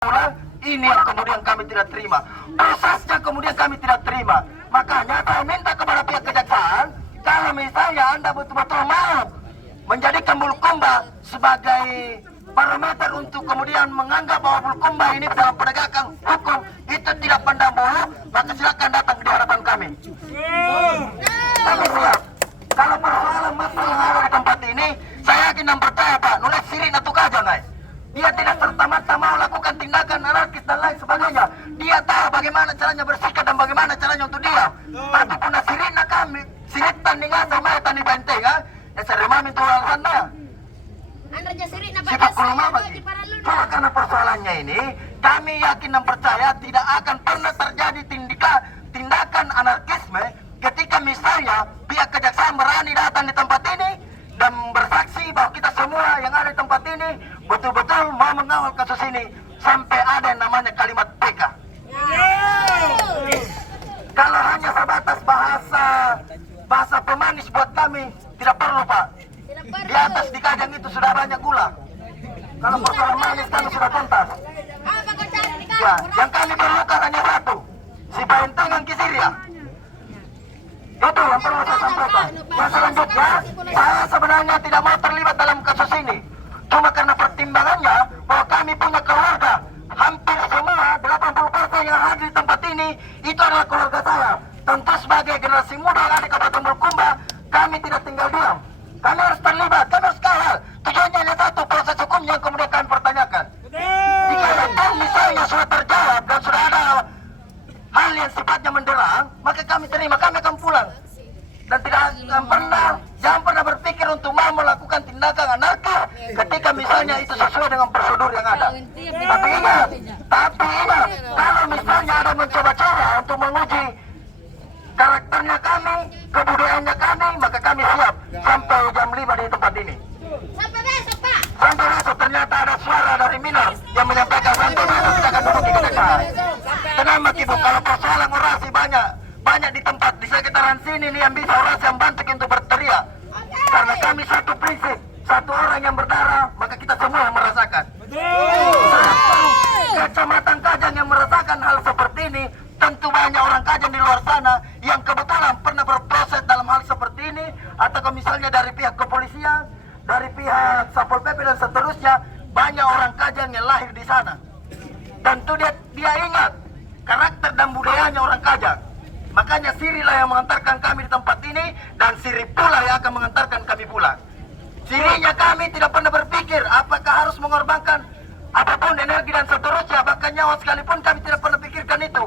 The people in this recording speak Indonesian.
Ini yang kemudian kami tidak terima. Prosesnya kemudian kami tidak terima. Makanya saya minta kepada pihak kejaksaan, kalau misalnya Anda betul-betul mau menjadikan Bulukumba sebagai parameter untuk kemudian menganggap bahwa Bulukumba ini dalam penegakan hukum itu tidak pandang bulu, maka silakan datang di hadapan kami. Kami siap. Kalau persoalan masalah yang ada di tempat ini, saya yakin dan percaya Pak, nulis sirin atau kajang, dia tidak serta-merta mau lakukan tindakan anarkis dan lain sebagainya. Dia tahu bagaimana caranya bersikap dan bagaimana caranya untuk diam. Tapi puna sirina kami, siritan nih nggak sama tani benteng, ya seremami itu alasan dah. Sifat kulma bagi. Cuma karena persoalannya ini, kami yakin dan percaya tidak akan pernah terjadi tindakan anarkisme ketika misalnya pihak kejaksaan berani datang di tempat ini dan bersaksi bahwa kita semua yang ada di tempat ini betul-betul mau mengawal kasus ini sampai ada yang namanya kalimat PK. Kalau hanya sebatas bahasa pemanis buat kami tidak perlu Pak. Di atas di kajang itu sudah banyak gula. Kalau persoalan manis kami sudah tuntas. Ya, yang kami perlukan hanya satu, si Baentengan Kisiria. Itu yang perlu saya sampaikan. Yang selanjutnya, saya sebenarnya tidak mau terlibat dalam kasus ini. Cuma karena pertimbangannya bahwa kami punya keluarga. Hampir semua 80% yang hadir di tempat ini itu adalah keluarga saya. Tentu sebagai generasi muda yang ada di Kabupaten Bulukumba, kami tidak tinggal diam. Kami harus terlibat, kami harus kawal. Tujuannya hanya satu, proses hukumnya yang kemudian kami pertanyakan. Jika memang misalnya sudah terjawab dan sudah ada hal yang sifatnya menderang, maka kami terima, kami akan pulang. Dan jangan pernah berpikir untuk mau melakukan tindakan anarkis ketika misalnya itu sesuai dengan prosedur yang ada. Tapi ingat, kalau misalnya ada mencoba-coba untuk menguji karakternya kami, kebudayaannya kami, maka kami siap sampai jam 5 di tempat ini. Sampai besok, Pak. Sampai besok ternyata ada suara dari Minar yang menyampaikan sampai besok kita akan duduk di kejaksaan. Tenang Ibu, kalau persoalan orasi banyak di tempat di sekitaran sini nih yang bisa orasi yang bantu untuk berteriak. Karena kami satu prinsip, satu orang yang berdarah, maka kita semua yang merasakan. Kecamatan Kajang yang merasakan hal seperti ini, tentu banyak orang Kajang di luar sana yang kebetulan pernah berproses dalam hal seperti ini, atau misalnya dari pihak kepolisian, dari pihak Satpol PP dan seterusnya, banyak orang Kajang yang lahir di sana. Tentu dia ingat karakter dan budayanya orang Kajang. Makanya Siri lah yang mengantarkan kami di tempat ini, dan Siri pula yang akan mengantarkan kami pulang. Sirinya kami tidak pernah berpikir apakah harus mengorbankan apapun energi dan seterusnya, bahkan nyawa sekalipun kami tidak pernah pikirkan itu.